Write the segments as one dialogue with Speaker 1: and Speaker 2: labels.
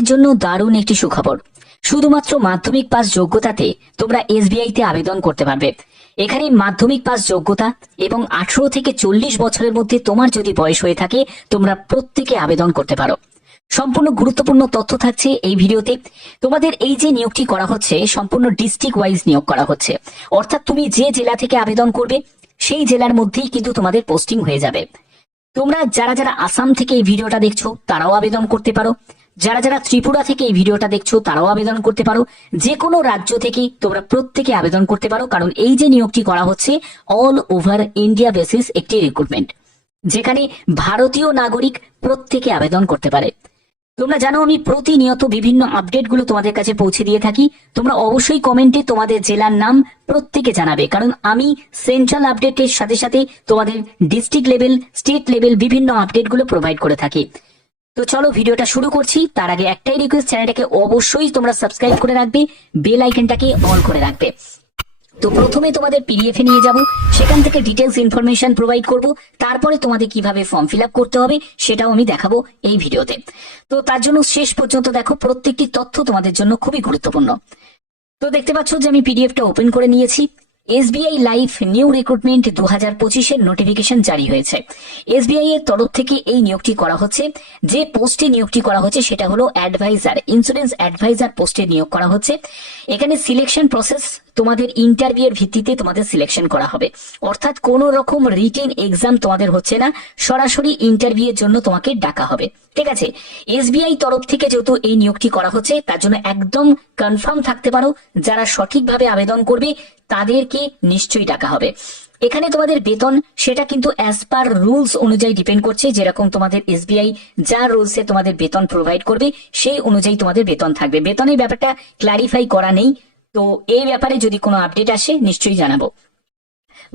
Speaker 1: তোমাদের জন্য দারুণ একটি সুখবর। শুধুমাত্র মাধ্যমিক পাস যোগ্যতাতে তোমরা এসবিআই তে আবেদন করতে পারবে। এখানে মাধ্যমিক পাস যোগ্যতা এবং আঠারো থেকে চল্লিশ বছরের মধ্যে তোমার যদি বয়স হয়ে থাকে, তোমরা প্রত্যেকে আবেদন করতে পারো। সম্পূর্ণ গুরুত্বপূর্ণ তথ্য থাকছে এই ভিডিওতে। তোমাদের এই যে নিয়োগটি করা হচ্ছে, সম্পূর্ণ ডিস্ট্রিক্ট ওয়াইজ নিয়োগ করা হচ্ছে। অর্থাৎ তুমি যে জেলা থেকে আবেদন করবে, সেই জেলার মধ্যেই কিন্তু তোমাদের পোস্টিং হয়ে যাবে। তোমরা যারা যারা আসাম থেকে এই ভিডিওটা দেখছ, তারাও আবেদন করতে পারো। যারা যারা ত্রিপুরা থেকে এই ভিডিওটা দেখছ, তারাও আবেদন করতে পারো। যে কোনো রাজ্য থেকে তোমরা প্রত্যেকে আবেদন করতে পারো, কারণ এই যে নিয়োগটি করা হচ্ছে অল ওভার ইন্ডিয়া বেসিস একটি রিক্রুটমেন্ট যেখানে ভারতীয় নাগরিক প্রত্যেকে আবেদন করতে পারে। তোমরা জানো, আমি প্রতিনিয়ত বিভিন্ন আপডেটগুলো তোমাদের কাছে পৌঁছে দিয়ে থাকি। তোমরা অবশ্যই কমেন্টে তোমাদের জেলার নাম প্রত্যেকে জানাবে, কারণ আমি সেন্ট্রাল আপডেটের সাথে সাথে তোমাদের ডিস্ট্রিক্ট লেভেল স্টেট লেভেল বিভিন্ন আপডেটগুলো প্রোভাইড করে থাকি। তো চলো ভিডিওটা শুরু করছি। তার আগে একটাই রিকোয়েস্ট চ্যানেলটাকে অবশ্যই তোমরা সাবস্ক্রাইব করে রাখবে বেল আইকনটাকে অন করে রাখবে। তো প্রথমে তোমাদের পিডিএফ এ নিয়ে যাব। সেখান থেকে ডিটেলস ইনফরমেশন প্রোভাইড করব। তারপরে তোমাদের কীভাবে ফর্ম ফিল করতে হবে, সেটাও আমি দেখাবো এই ভিডিওতে। তো তার জন্য শেষ পর্যন্ত দেখো, প্রত্যেকটি তথ্য তোমাদের জন্য খুবই গুরুত্বপূর্ণ। তো দেখতে পাচ্ছ যে আমি পিডিএফটা ওপেন করে নিয়েছি। এসবিআই লাইফ নিউ রিক্রুটমেন্ট দু হাজার পঁচিশের নোটিফিকেশন জারি হয়েছে। এসবিআই এর তরফ থেকে এই নিয়োগটি করা হচ্ছে। যে পোস্টে নিয়োগটি করা হচ্ছে সেটা হলো অ্যাডভাইজার ইন্স্যুরেন্স অ্যাডভাইজার পোস্টে নিয়োগ করা হচ্ছে। এখানে সিলেকশন প্রসেস তোমাদের ইন্টারভিউ এর ভিত্তিতে তোমাদের সিলেকশন করা হবে। অর্থাৎ কোন রকম রিটেন এক্সাম তোমাদের হচ্ছে না, সরাসরি ইন্টারভিউ এর জন্য তোমাকে ডাকা হবে। ঠিক আছে? এসবিআই তরফ থেকে যেহেতু এই নিয়োগটি করা হচ্ছে, তার জন্য একদম কনফার্ম থাকতে পারো। যারা সঠিকভাবে আবেদন করবে তাদেরকে নিশ্চয়ই ডাকা হবে। এখানে তোমাদের বেতন, সেটা কিন্তু অ্যাজ পার রুলস অনুযায়ী ডিপেন্ড করছে, যেরকম তোমাদের এসবিআই যা রুলসে তোমাদের বেতন প্রোভাইড করবে, সেই অনুযায়ী তোমাদের বেতন থাকবে। বেতনের ব্যাপারটা ক্লারিফাই করা নেই, তো এই ব্যাপারে যদি কোনো আপডেট আসে, নিশ্চয়ই জানাব।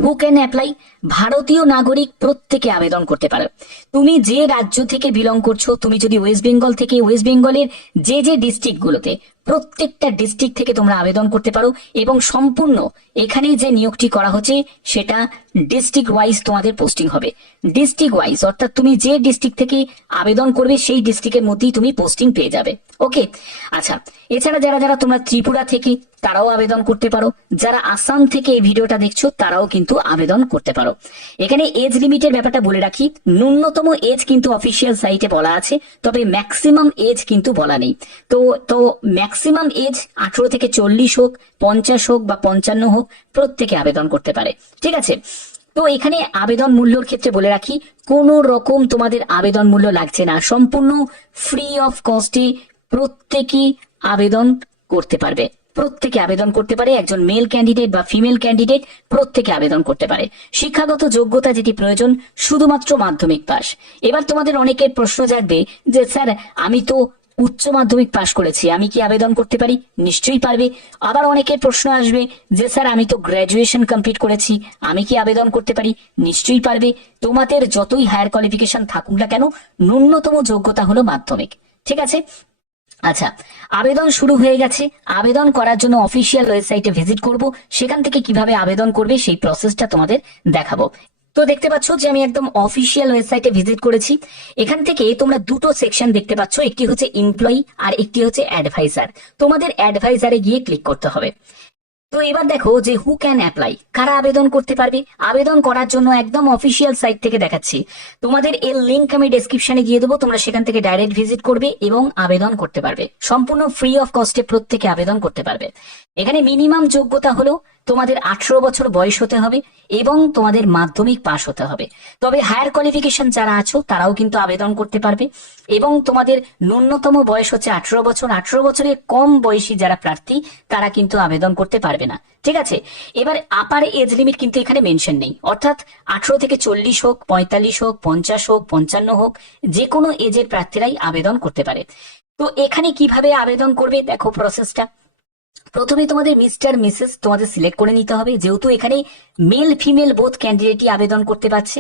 Speaker 1: হু ক্যান অ্যাপ্লাই ভারতীয় নাগরিক প্রত্যেকে আবেদন করতে পারে। তুমি যে রাজ্য থেকে বিলং করছ, তুমি যদি ওয়েস্ট বেঙ্গল থেকে ওয়েস্ট বেঙ্গলের যে যে ডিস্ট্রিক্টগুলোতে প্রত্যেকটা ডিস্ট্রিক্ট থেকে তোমরা আবেদন করতে পারো এবং সম্পূর্ণ এখানে যে নিয়োগটি করা হচ্ছে, সেটা ডিস্ট্রিক্ট ওয়াইজ তোমাদের পোস্টিং হবে। ডিস্ট্রিক্ট ওয়াইজ অর্থাৎ তুমি যে ডিস্ট্রিক্ট থেকে আবেদন করবে, সেই ডিস্ট্রিক্টের মধ্যেই তুমি পোস্টিং পেয়ে যাবে। ওকে আচ্ছা এছাড়া যারা যারা তোমরা ত্রিপুরা থেকে, তারাও আবেদন করতে পারো। যারা আসাম থেকে এই ভিডিওটা দেখছ, তারাও কিন্তু আবেদন করতে পারো। এখানে এজ লিমিটের ব্যাপারটা বলে রাখি। ন্যূনতম এজ কিন্তু অফিসিয়াল সাইটে বলা আছে, তবে ম্যাক্সিমাম এজ কিন্তু বলা নেই। তো তো ম্যাক্সিমাম এজ আঠারো থেকে চল্লিশ হোক, পঞ্চাশ হোক বা পঞ্চান্ন হোক, প্রত্যেকে আবেদন করতে পারে। ঠিক আছে? তো এখানে আবেদন মূল্যর ক্ষেত্রে বলে রাখি, কোন রকম তোমাদের আবেদন মূল্য লাগছে না। সম্পূর্ণ ফ্রি অফ কস্টে প্রত্যেকেই আবেদন করতে পারবে। প্রত্যেকে আবেদন করতে পারে, একজন মেল ক্যান্ডিডেট বা ফিমেল ক্যান্ডিডেট প্রত্যেকে আবেদন করতে পারে। শিক্ষাগত যোগ্যতা যেটি প্রয়োজন, শুধুমাত্র মাধ্যমিক পাস এবার তোমাদের অনেকের প্রশ্ন জাগবে যে, স্যার, আমি তো উচ্চ মাধ্যমিক পাশ করেছি। আমি কি আবেদন করতে পারি? নিশ্চয়ই পারবে। আবার অনেকের প্রশ্ন আসবে যে, স্যার, আমি তো গ্র্যাজুয়েশন কমপ্লিট করেছি। আমি কি আবেদন করতে পারি? নিশ্চয়ই পারবে। তোমাদের যতই হায়ার কোয়ালিফিকেশন থাকুক না কেন, ন্যূনতম যোগ্যতা হলো মাধ্যমিক। ঠিক আছে? আচ্ছা আবেদন শুরু হয়ে গেছে। আবেদন করার জন্য অফিসিয়াল ওয়েবসাইটে ভিজিট করব। সেখান থেকে কীভাবে আবেদন করবে সেই প্রসেসটা তোমাদের দেখাবো। তো দেখতে পাচ্ছ যে আমি একদম অফিসিয়াল ওয়েবসাইটে ভিজিট করেছি। এখান থেকে তোমরা দুটো সেকশন দেখতে পাচ্ছ, একটি হচ্ছে এমপ্লয়ি আর একটি হচ্ছে অ্যাডভাইজার তোমাদের অ্যাডভাইজারে গিয়ে ক্লিক করতে হবে। তো এবার দেখো যে হু ক্যান অ্যাপ্লাই কারা আবেদন করতে পারবে? আবেদন করার জন্য একদম অফিসিয়াল সাইট থেকে দেখাচ্ছি। তোমাদের এর লিঙ্ক আমি ডেসক্রিপশনে গিয়ে দেবো, তোমরা সেখান থেকে ডাইরেক্ট ভিজিট করবে এবং আবেদন করতে পারবে। সম্পূর্ণ ফ্রি অফ কস্টে প্রত্যেকে আবেদন করতে পারবে। এখানে মিনিমাম যোগ্যতা হলো তোমাদের আঠারো বছর বয়স হতে হবে এবং তোমাদের মাধ্যমিক পাশ হতে হবে। তবে হায়ার কোয়ালিফিকেশন যারা আছো, তারাও কিন্তু আবেদন করতে পারবে এবং তোমাদের ন্যূনতম বয়স হচ্ছে আঠারো বছর। আঠারো বছরের কম বয়সী যারা প্রার্থী, তারা কিন্তু আবেদন করতে পারবে না। ঠিক আছে? এবার আপার এজ লিমিট কিন্তু এখানে মেনশন নেই। অর্থাৎ আঠারো থেকে চল্লিশ হোক, পঁয়তাল্লিশ হোক, পঞ্চাশ হোক, পঞ্চান্ন হোক যে কোনো এজের প্রার্থীরাই আবেদন করতে পারে। তো এখানে কীভাবে আবেদন করবে? দেখো প্রসেসটা প্রথমে তোমাদের মিস্টার, মিসেস তোমাদের সিলেক্ট করে নিতে হবে। যেহেতু এখানে মেল, ফিমেল বোথ ক্যান্ডিডেটই আবেদন করতে পারছে।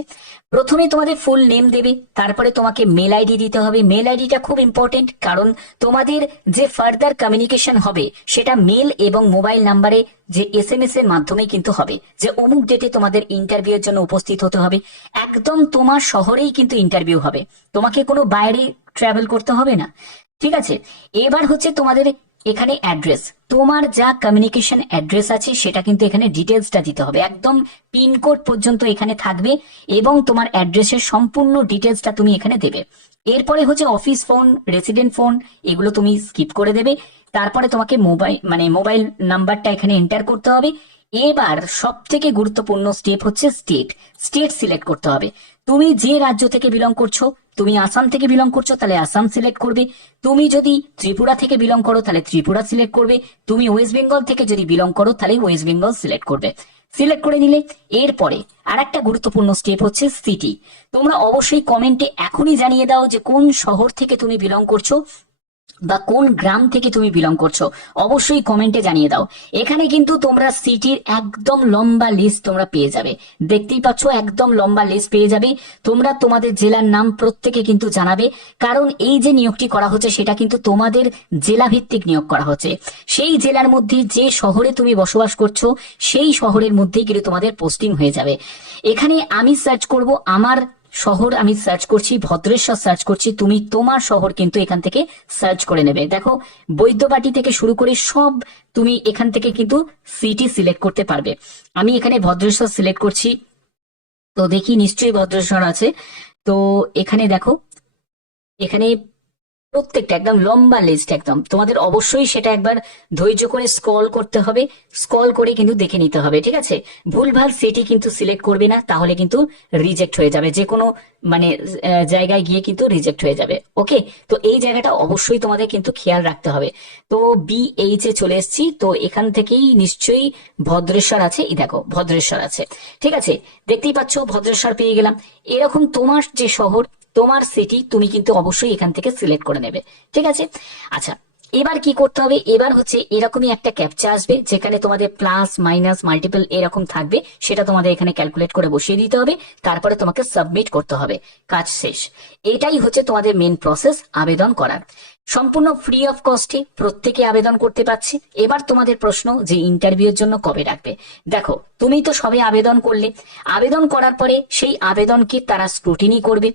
Speaker 1: প্রথমে তোমাদের ফুল নেম দেবে, তারপরে তোমাকে মেল আইডি দিতে হবে। মেল আইডিটা খুব ইম্পর্টেন্ট কারণ তোমাদের যে ফার্দার কমিউনিকেশন হবে, সেটা মেল এবং মোবাইল নাম্বারে, যে এস এম এস এর মাধ্যমে কিন্তু হবে, যে অমুক ডেটে তোমাদের ইন্টারভিউ এর জন্য উপস্থিত হতে হবে। একদম তোমার শহরেই কিন্তু ইন্টারভিউ হবে। তোমাকে কোনো বাইরে ট্রাভেল করতে হবে না। ঠিক আছে? এবার হচ্ছে তোমাদের এখানে অ্যাড্রেস তোমার যা কমিউনিকেশন অ্যাড্রেস আছে, সেটা কিন্তু এখানে ডিটেলসটা দিতে হবে। একদম পিনকোড পর্যন্ত এখানে থাকবে এবং তোমার অ্যাড্রেসের সম্পূর্ণ ডিটেলসটা তুমি এখানে দেবে। এরপরে হচ্ছে অফিস ফোন রেসিডেন্ট ফোন এগুলো তুমি স্কিপ করে দেবে। তারপরে তোমাকে মোবাইল মানে মোবাইল নাম্বারটা এখানে এন্টার করতে হবে। এবার সব থেকে গুরুত্বপূর্ণ স্টেপ হচ্ছে স্টেট স্টেট সিলেক্ট করতে হবে। তুমি যে রাজ্য থেকে বিলং করছ তুমি আসাম থেকে বিলং করছ, তাহলে আসাম সিলেক্ট করবে। তুমি যদি ত্রিপুরা থেকে বিলং করো, তাহলে ত্রিপুরা সিলেক্ট করবে। তুমি ওয়েস্ট বেঙ্গল থেকে যদি বিলং করো, তাহলে ওয়েস্ট বেঙ্গল সিলেক্ট করবে। সিলেক্ট করে নিলে এরপরে আর একটা গুরুত্বপূর্ণ স্টেপ হচ্ছে সিটি তোমরা অবশ্যই কমেন্টে এখনই জানিয়ে দাও যে কোন শহর থেকে তুমি বিলং করছ। বা কোন গ্রাম থেকে তুমি বিলং করছ, অবশ্যই কমেন্টে জানিয়ে দাও। এখানে কিন্তু তোমরা সিটির একদম লম্বা লিস্ট তোমরা পেয়ে যাবে। দেখতেই পাচ্ছ, একদম লম্বা লিস্ট পেয়ে যাবে। তোমরা তোমাদের জেলার নাম প্রত্যেকে কিন্তু জানাবে। কারণ এই যে নিয়োগটি করা হচ্ছে, সেটা কিন্তু তোমাদের জেলা ভিত্তিক নিয়োগ করা হচ্ছে। সেই জেলার মধ্যে যে শহরে তুমি বসবাস করছ, সেই শহরের মধ্যেই কিন্তু তোমাদের পোস্টিং হয়ে যাবে। এখানে আমি সার্চ করব আমার শহর আমি সার্চ করছি, ভদ্রেশ্বর সার্চ করছি, তুমি তোমার শহর কিন্তু এখান থেকে সার্চ করে নেবে। দেখো, বৈদ্যবাটি থেকে শুরু করে সব তুমি এখান থেকে কিন্তু সিটি সিলেক্ট করতে পারবে। আমি এখানে ভদ্রেশ্বর সিলেক্ট করছি। তো দেখি নিশ্চয়ই ভদ্রেশ্বর আছে। তো এখানে দেখো, এখানে প্রত্যেকটা একদম লম্বা লিস্ট একদম। তোমাদের অবশ্যই সেটা একবার ধৈর্য করে স্ক্রল করতে হবে। স্ক্রল করে কিন্তু দেখে নিতে হবে, ঠিক আছে? ভুলভাল সিটি কিন্তু সিলেক্ট করবে না, তাহলে কিন্তু রিজেক্ট হয়ে যাবে। যে কোনো মানে জায়গায় গিয়ে কিন্তু রিজেক্ট হয়ে যাবে। ওকে তো এই জায়গাটা অবশ্যই তোমাদের কিন্তু খেয়াল রাখতে হবে। তো বি এইচ এ চলে এসেছি। তো এখান থেকেই নিশ্চয়ই ভদ্রেশ্বর আছে। এই দেখো, ভদ্রেশ্বর আছে। ঠিক আছে? দেখতেই পাচ্ছ, ভদ্রেশ্বর পেয়ে গেলাম। এরকম তোমার যে শহর তোমার সিটি তুমি কিন্তু অবশ্যই এখান থেকে সিলেক্ট করে নেবে। ঠিক আছে? আচ্ছা এবার কি করতে হবে? এবার হচ্ছে এরকমই একটা ক্যাপচা আসবে যেখানে তোমাদের প্লাস মাইনাস মাল্টিপল এরকম থাকবে। সেটা তোমাদের এখানে ক্যালকুলেট করে বসিয়ে দিতে হবে। তারপরে তোমাকে সাবমিট করতে হবে। কাজ শেষ। এটাই হচ্ছে তোমাদের মেন প্রসেস আবেদন করার। সম্পূর্ণ ফ্রি অফ কস্টে প্রত্যেকে আবেদন করতে পারছে। এবার তোমাদের প্রশ্ন যে ইন্টারভিউর জন্য কবে রাখবে দেখো, তুমি তো সবে আবেদন করলে। আবেদন করার পরে সেই আবেদনকে তারা স্ক্রুটিনি করবে।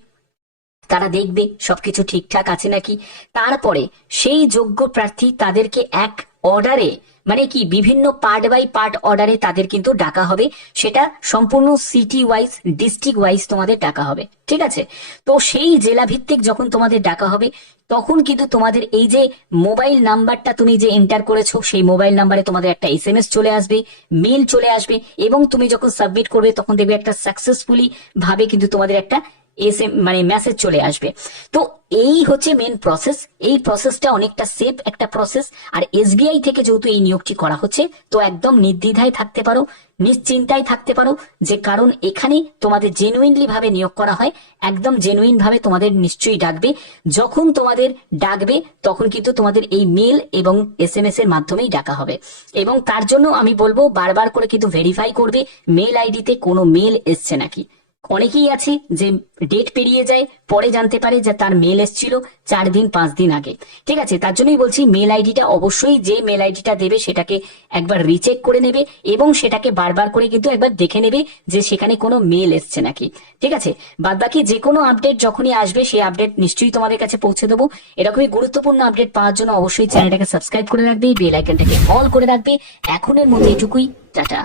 Speaker 1: তারা দেখবে সবকিছু ঠিকঠাক আছে নাকি। তারপরে সেই যোগ্য প্রার্থী তাদেরকে এক অর্ডারে মানে কি, বিভিন্ন পার্ট বাই পার্ট অর্ডারে তাদের কিন্তু ডাকা হবে। সেটা সম্পূর্ণ সিটি ওয়াইজ ডিস্ট্রিক্ট ওয়াইজ তোমাদের ডাকা হবে। ঠিক আছে? তো সেই জেলা ভিত্তিক যখন তোমাদের ডাকা হবে, তখন কিন্তু তোমাদের এই যে মোবাইল নাম্বারটা তুমি যে এন্টার করেছ, সেই মোবাইল নাম্বারে তোমাদের একটা এস এম এস চলে আসবে মেল চলে আসবে, এবং তুমি যখন সাবমিট করবে, তখন দেখবে একটা সাকসেসফুলি ভাবে কিন্তু তোমাদের একটা এস মানে মেসেজ চলে আসবে। তো এই হচ্ছে মেন প্রসেস এই প্রসেসটা অনেকটা সেফ একটা প্রসেস আর এসবিআই থেকে যেহেতু এই নিয়োগটি করা হচ্ছে, তো একদম নির্দ্বিধায় থাকতে পারো, নিশ্চিন্তায় থাকতে পারো যে কারণ এখানে তোমাদের জেনুইনলি ভাবে নিয়োগ করা হয়, একদম জেনুইন ভাবে তোমাদের নিশ্চয়ই ডাকবে। যখন তোমাদের ডাকবে, তখন কিন্তু তোমাদের এই মেল এবং এস এম এস এর মাধ্যমেই ডাকা হবে। এবং তার জন্য আমি বলব, বারবার করে কিন্তু ভেরিফাই করবে মেল আইডিতে কোনো মেল এসছে নাকি। অনেকেই আছে যে ডেট পেরিয়ে যায়, পরে জানতে পারে যে তার মেল এসেছিল চার দিন, পাঁচ দিন আগে। ঠিক আছে, তার জন্যই বলছি মেল আইডিটা অবশ্যই যে মেল আইডিটা দেবে সেটাকে একবার রিচেক করে নেবে এবং সেটাকে বারবার করে কিন্তু একবার দেখে নেবে যে সেখানে কোনো মেল এসছে নাকি। ঠিক আছে বাদ বাকি যে কোনো আপডেট যখনই আসবে সেই আপডেট নিশ্চয়ই তোমাদের কাছে পৌঁছে দেবো। এরকমই গুরুত্বপূর্ণ আপডেট পাওয়ার জন্য অবশ্যই চ্যানেলটাকে সাবস্ক্রাইব করে রাখবে বেল আইকনটাকে অল করে রাখবে। এখনের মধ্যে এটুকুই, টাটা।